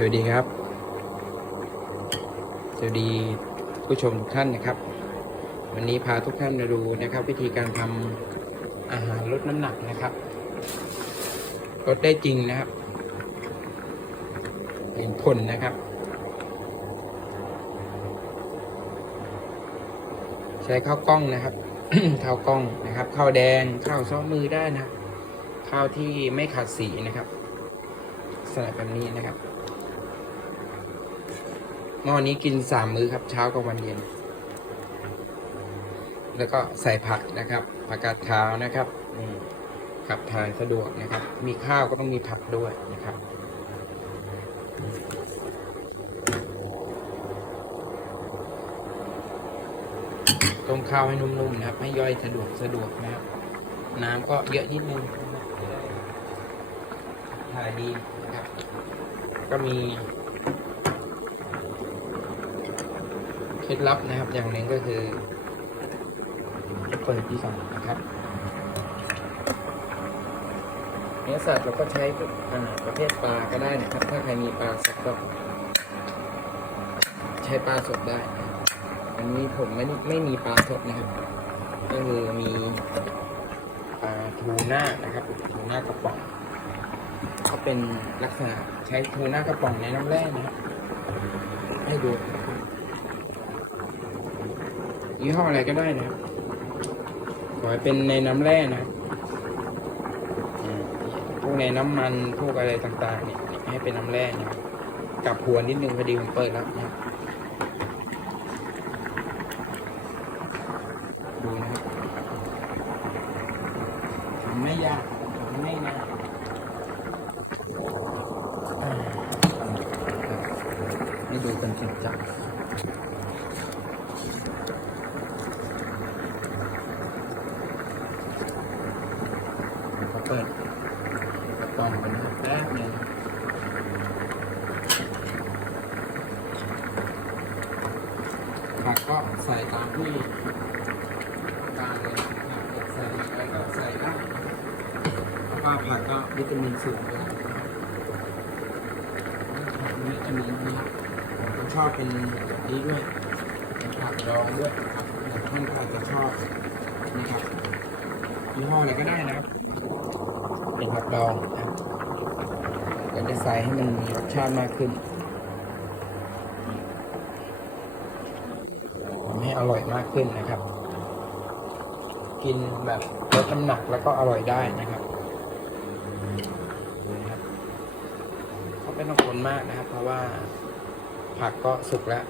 สวัสดีครับ สวัสดีผู้ชมทุกท่านนะครับ วันนี้พาทุกท่านมาดูนะครับ วิธีการทำอาหารลดน้ำหนักนะครับ ลดได้จริงนะครับ เห็นผลนะครับ ใช้ข้าวกล้องนะครับ ข้าวกล้องนะครับ ข้าวแดงข้าวซ้อมมือได้นะ ข้าวที่ไม่ขาดสีนะครับสลับแบบนี้นะครับ หม้อนี้กินสามมื้อครับ เช้ากับวันเย็น แล้วก็ใส่ผักนะครับ ผักกาดขาวนะครับขับถ่ายสะดวกนะครับ มีข้าวก็ต้องมีผักด้วยนะครับต้มข้าวให้นุ่มๆนะครับ ให้ย่อยสะดวกสะดวกนะครับ น้ำก็เยอะนิดนึงถ่ายดีนะครับ ก็มี เคล็ดลับนะครับ อย่างหนึ่งก็คือจะเปิดที่สองนะครับเนื้อสัตว์เราก็ใช้อ่าประเภทปลาก็ได้นะครับ ถ้าใครมีปลาสดก็ใช้ปลาสดได้ อันนี้ผมไม่ไม่มีปลาสดนะครับ ก็คือมีปลาทูน่านะครับทูน่ากระป๋องก็เป็นลักษณะใช้ทูน่ากระป๋องในน้ำแร่นะครับให้ดู ยี่ห้ออะไรก็ได้นะครับขอให้เป็นในน้ำแร่นะพวกในน้ำมันพวกอะไรต่างๆเนี่ยให้เป็นน้ำแร่นะครับกลับหัวนิดนึงพอดีผมเปิดแล้วนะครับดูนะครับทำไม่ยากทำไม่นานอ่าให้ดูกันจัดๆเขาเปิด กระป๋อนแป๊บนึงผักก็ใส่ตามที่การเลยนะครักใส่อะไรก็ใส่ได้แล้วก็ผักก็วิตามินสูงด้วยผักวิตามินนะครับผมชอบเป็นแบบนี้ด้วยเป็นผักดองด้วยครับท่านก็อาจจะชอบนะครับยี่ห้ออะไรก็ได้นะครับ เป็นผักดองนะครับก็จะใส่ให้มันมีรสชาติมากขึ้นทำให้อร่อยมากขึ้นนะครับ กินแบบลดน้ำหนักแล้วก็อร่อยได้นะครับนะครับไม่ต้องคนมากนะครับ เพราะว่าผักก็สุกแล้ว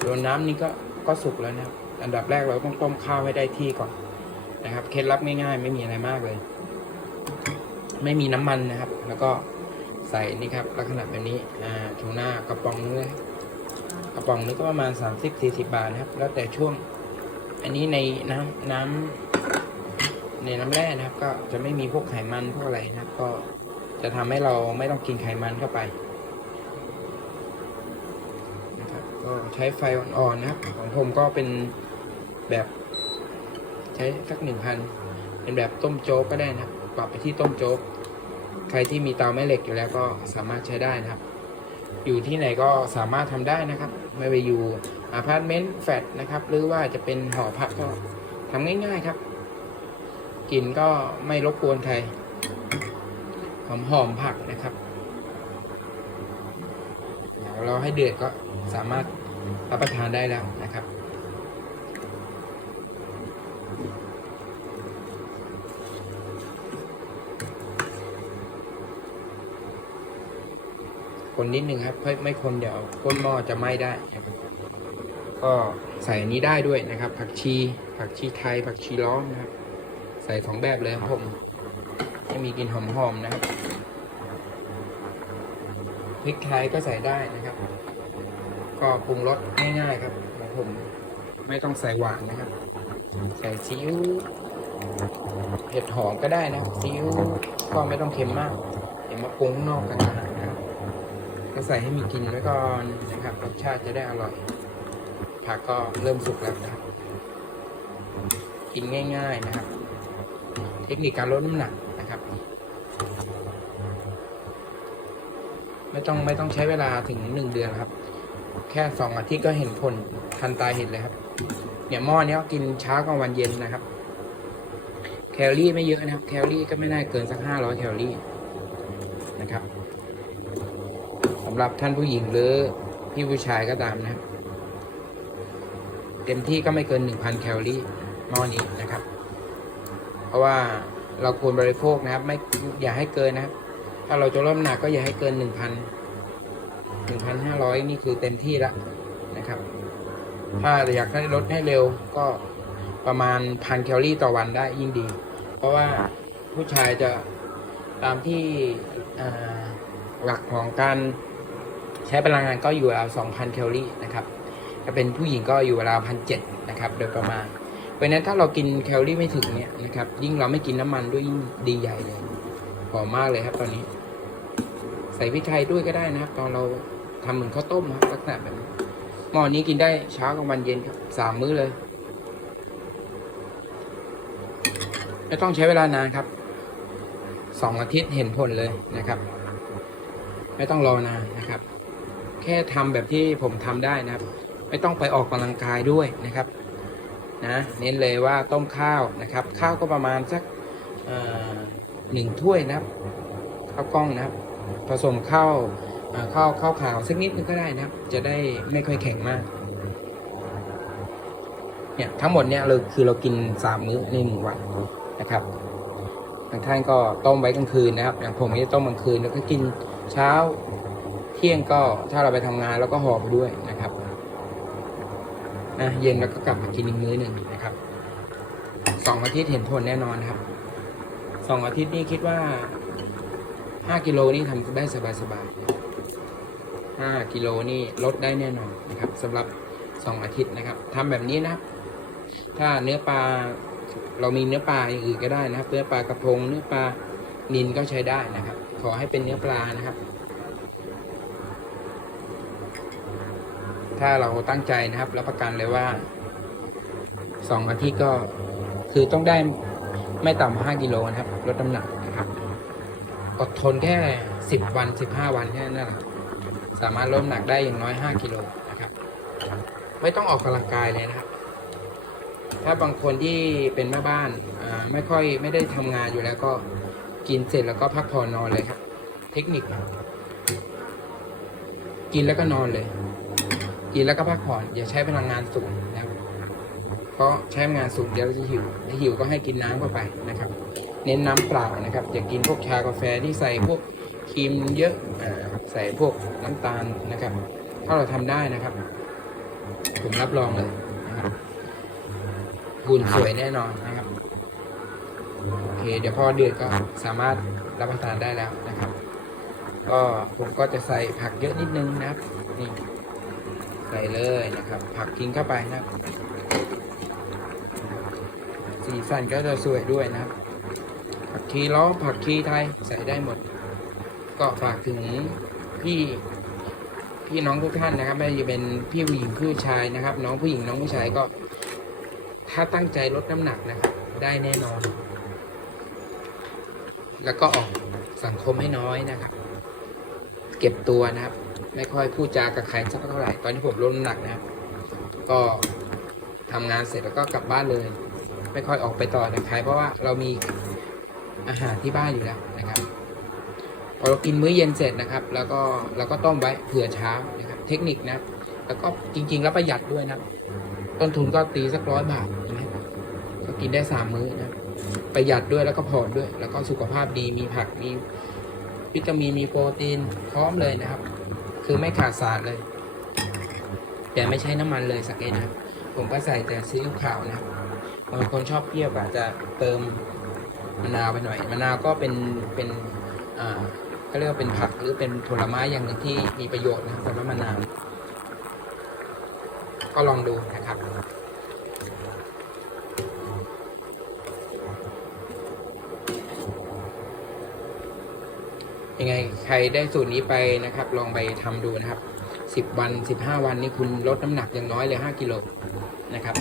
โดนน้ำนี่ก็ก็สุกแล้วนะครับ อันดับแรกเราต้องต้มข้าวให้ได้ที่ก่อนนะครับ เคล็ดลับง่ายๆ ไม่มีอะไรมากเลย ไม่มีน้ำมันนะครับ แล้วก็ใส่นี่ครับ ลักษณะแบบนี้อ่าทูน่ากระป๋องนึงเลยกระป๋องนึงก็ประมาณ 30-40 บาทนะครับ แล้วแต่ช่วง อันนี้ในน้ำน้ำในน้ำแร่นะครับ ก็จะไม่มีพวกไขมันพวกอะไรนะครับ ก็จะทำให้เราไม่ต้องกินไขมันเข้าไปนะครับก็ใช้ไฟอ่อนๆนะครับ ของผมก็เป็นแบบ ใช้สักหนึ่งพันเป็นแบบต้มโจ๊กก็ได้นะครับ ปรับไปที่ต้มโจ๊ก ใครที่มีเตาแม่เหล็กอยู่แล้วก็สามารถใช้ได้นะครับ อยู่ที่ไหนก็สามารถทำได้นะครับ ไม่ไปอยู่อพาร์ตเมนต์แฟลตนะครับ หรือว่าจะเป็นหอพักก็ทำง่าย ๆครับกลิ่นก็ไม่รบกวนใครหอมหอมๆผักนะครับเดี๋ยวเราให้เดือดก็สามารถรับประทานได้แล้วนะครับ คนนิดนึงครับไม่ไม่คนเดี๋ยวก้นหม้อจะไหม้ได้ครับก็ใส่อันนี้ได้ด้วยนะครับ ผักชี ผักชีไทย ผักชีล้อมนะครับ ใส่สองแบบเลยครับผมให้มีกลิ่นหอมๆนะครับพริกไทยก็ใส่ได้นะครับ ก็ปรุงรสง่ายๆครับของผมไม่ต้องใส่หวานนะครับ ใส่ซีอิ๊วเผ็ดหอมก็ได้นะซีอิ๊วก็ไม่ต้องเค็มมากเห็นมาปรุงนอกกันนะครับ ใส่ให้มีกลิ่นไว้ก่อนนะครับรสชาติจะได้อร่อย ผักก็เริ่มสุกแล้วนะครับ กินง่าย ๆนะครับ เทคนิคการลดน้ำหนักนะครับ ไม่ต้องไม่ต้องใช้เวลาถึงหนึ่งเดือนครับ แค่สองอาทิตย์ก็เห็นผลทันตาเห็นเลยครับ เนี่ยหม้อเนี้ยกินเช้ากลางวันเย็นนะครับ แคลอรี่ไม่เยอะนะครับ แคลอรี่ก็ไม่น่าเกินสักห้าร้อยแคลอรี่นะครับ หรับท่านผู้หญิงหรือพี่ผู้ชายก็ตามนะครับเต็มที่ก็ไม่เกินหนึ่งพันแคลอรี่หม้อนี้นะครับ เพราะว่าเราควรบริโภคนะครับ ไม่อย่าให้เกินนะครับ ถ้าเราจะลดน้ำหนักก็อย่าให้เกินหนึ่งพันหนึ่งพันห้าร้อยนี่คือเต็มที่แล้วนะครับ ถ้าอยากให้ลดให้เร็วก็ประมาณพันแคลอรี่ต่อวันได้ยิ่งดี เพราะว่าผู้ชายจะตามที่อ่าหลักของการ ใช้พลังงานก็อยู่ราว2,000 แคลอรี่นะครับถ้าเป็นผู้หญิงก็อยู่ราวพันเนะครับโดยประมาณเพราะฉะนั้นถ้าเรากินแคลอรี่ไม่ถึงเนี่ยนะครับ ยิ่งเราไม่กินน้ำมันด้วยยิ่งดีใหญ่เลยหอมมากเลยครับตอนนี้ ใส่พริกไทยด้วยก็ได้นะครับ ตอนเราทำเหมือนข้าวต้มนะครับลักษณะแบบนี้หม้อนี้กินได้เช้ากลางวันเย็นครับสามมื้อเลยไม่ต้องใช้เวลานานครับสองอาทิตย์เห็นผลเลยนะครับ ไม่ต้องรอนานนะครับ แค่ทำแบบที่ผมทำได้นะครับ ไม่ต้องไปออกกำลังกายด้วยนะครับนะเน้นเลยว่าต้มข้าวนะครับ ข้าวก็ประมาณสักหนึ่งถ้วยนะครับข้าวกล้องนะครับ ผสมข้าวข้าวข้าวขาวสักนิดนึงก็ได้นะครับ จะได้ไม่ค่อยแข็งมากเนี่ยทั้งหมดเนี่ยเราคือเรากินสามมื้อในหนึ่งวันนะครับบางท่านก็ต้มไว้กลางคืนนะครับ อย่างผมนี่ต้มกลางคืนแล้วก็กินเช้า เที่ยงก็ถ้าเราไปทำงานแล้วก็ห่อไปด้วยนะครับนะเย็นแล้วก็กลับมากินอีกมื้อหนึ่งนะครับสองอาทิตย์เห็นผลแน่นอนครับสองอาทิตย์นี่คิดว่าห้ากิโลนี่ทำได้สบายๆห้ากิโลนี่ลดได้แน่นอนนะครับสำหรับสองอาทิตย์นะครับทำแบบนี้นะครับถ้าเนื้อปลาเรามีเนื้อปลาอื่นก็ได้นะครับ เนื้อปลากระพงเนื้อปลานินก็ใช้ได้นะครับ ขอให้เป็นเนื้อปลานะครับ ถ้าเราตั้งใจนะครับรับประกันเลยว่าสองอาทิตย์ก็คือต้องได้ไม่ต่ำห้ากิโลนะครับลดน้ำหนักนะครับอดทนแค่สิบวันสิบห้าวันแค่นั้นแหละสามารถลดน้ำหนักได้อย่างน้อยห้ากิโลนะครับ ไม่ต้องออกกำลังกายเลยนะครับ ถ้าบางคนที่เป็นแม่บ้านไม่ค่อยไม่ได้ทำงานอยู่แล้วก็กินเสร็จแล้วก็พักผ่อนนอนเลยครับ เทคนิค กินแล้วก็นอนเลย กินแล้วก็พักผ่อนอย่าใช้พลังงานสูงนะครับเพราะใช้พลังงานสูงเดี๋ยวเราจะหิวถ้าหิวก็ให้กินน้ำเข้าไปนะครับ เน้นน้ำเปล่านะครับอย่ากินพวกชากาแฟที่ใส่พวกครีมเยอะอ่าใส่พวกน้ำตาลนะครับ ถ้าเราทำได้นะครับ ผมรับรองเลยนะครับหุ่นสวยแน่นอนนะครับโอเค เดี๋ยวพอเดือดก็สามารถรับประทานได้แล้วนะครับ ก็ผมก็จะใส่ผักเยอะนิดนึงนะครับนี่ ใส่เลยนะครับ ผักทิ้งเข้าไปนะสีสันก็จะสวยด้วยนะผักชีล้อผักชีไทยใส่ได้หมด ก็ฝากถึงพี่พี่น้องทุกท่านนะครับ ไม่ว่าจะเป็นพี่ผู้หญิงผู้ชายนะครับ น้องผู้หญิงน้องผู้ชายก็ ถ้าตั้งใจลดน้ำหนักนะครับได้แน่นอน แล้วก็ออกสังคมให้น้อยนะครับ เก็บตัวนะครับ ไม่ค่อยพูดจากับใครสักเท่าไหร่ตอนที่ผมลดน้ำหนักนะครับ ก็ทำงานเสร็จแล้วก็กลับบ้านเลย ไม่ค่อยออกไปต่อกับใครเพราะว่าเรามีอาหารที่บ้านอยู่แล้วนะครับพอเรากินมื้อเย็นเสร็จนะครับ แล้วก็เราก็ต้มไว้เผื่อเช้านะครับ เทคนิคนะแล้วก็จริง ๆ แล้วประหยัดด้วยนะต้นทุนก็ตีสักร้อยบาทใช่ไหมก็กินได้สามมื้อนะประหยัดด้วยแล้วก็พอด้วย แล้วก็สุขภาพดีมีผักมีวิตามินมีโปรตีนพร้อมเลยนะครับ คือไม่ขาดสารเลย แต่ไม่ใช้น้ำมันเลยสักเองนะผมก็ใส่แต่ซีอิ๊วขาวนะบางคนชอบเปรี้ยวอาจจะเติมมะนาวไปหน่อยมะนาวก็เป็นเป็นอ่าก็เรียกว่าเป็นผักหรือเป็นผลไม้อย่างหนึ่งที่มีประโยชน์นะครับสำหรับมะนาวก็ลองดูนะครับ ยังไงใครได้สูตรนี้ไปนะครับ ลองไปทำดูนะครับสิบวันสิบห้าวันนี้คุณลดน้ำหนักอย่างน้อยเลยห้ากิโลนะครับ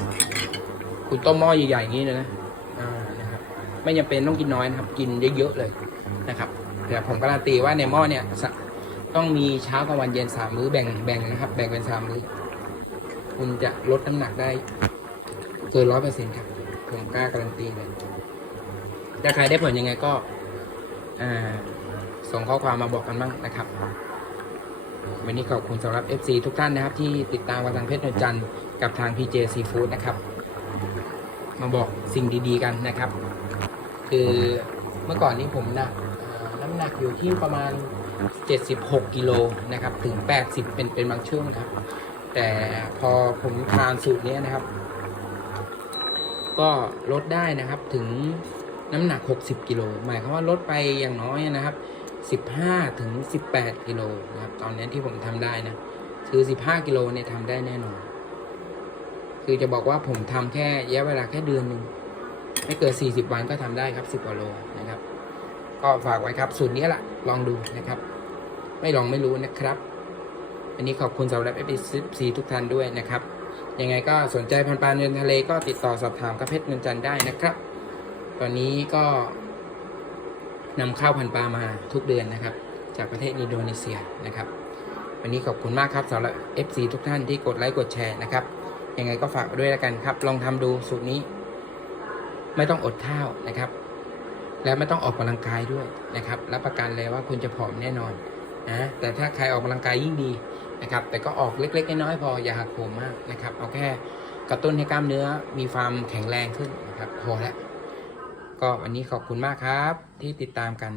คุณต้มหม้อใหญ่ๆอย่างนี้เลยนะอ่านะครับ ไม่จำเป็นต้องกินน้อยนะครับ กินเยอะๆเลยนะครับแต่ผมการันตีว่าในหม้อเนี่ยต้องมีเช้ากลางวันเย็นสามมื้อแบ่งแบ่งนะครับ แบ่งเป็นสามมื้อ คุณจะลดน้ำหนักได้เกินร้อยเปอร์เซ็นต์ครับผมกล้าการันตีเลยถ้าใครได้ผลยังไงก็ อ่า ส่งข้อความมาบอกกันบ้างนะครับ วันนี้ขอบคุณสำหรับ FC ทุกท่านนะครับ ที่ติดตามมาทางเพชรนนจันทร์กับทาง PJ Seafood นะครับ มาบอกสิ่งดีๆกันนะครับ คือเมื่อก่อนนี้ผมหนักน้ำหนักอยู่ที่ประมาณ 76กิโลนะครับ ถึง 80 เป็นเป็นบางช่วงนะครับ แต่พอผมทานสูตรนี้นะครับ ก็ลดได้นะครับถึงน้ำหนัก 60 กิโล หมายความว่าลดไปอย่างน้อยนะครับ 15ถึง18กิโลนะครับ ตอนนี้ที่ผมทำได้นะ คือ 15กิโลเนี่ยทำได้แน่นอน คือจะบอกว่าผมทำแค่ระยะเวลาแค่เดือนหนึ่งไม่เกิน40 วันก็ทำได้ครับ 10กว่าโลนะครับ ก็ฝากไว้ครับสูตรนี้แหละลองดูนะครับ ไม่ลองไม่รู้นะครับ อันนี้ขอบคุณสำหรับ FC ทุกท่านด้วยนะครับ ยังไงก็สนใจพันปลาเนินทะเลก็ติดต่อสอบถามกับเพชรเงินจันได้นะครับ ตอนนี้ก็ นำข้าวพันปลามาทุกเดือนนะครับ จากประเทศอินโดนีเซียนะครับ วันนี้ขอบคุณมากครับสำหรับ FC ทุกท่านที่กดไลค์กดแชร์นะครับ ยังไงก็ฝากด้วยแล้วกันครับ ลองทำดูสูตรนี้ ไม่ต้องอดข้าวนะครับ และไม่ต้องออกกำลังกายด้วยนะครับรับประกันเลยว่าคุณจะผอมแน่นอนนะแต่ถ้าใครออกกำลังกายยิ่งดีนะครับ แต่ก็ออกเล็กๆน้อยๆพออย่าหักโหมมากนะครับ เอาแค่กระตุ้นให้กล้ามเนื้อมีความแข็งแรงขึ้นนะครับพอแล้ว ก็วันนี้ขอบคุณมากครับที่ติดตามกัน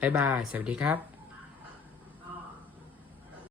บ๊ายบาย สวัสดีครับ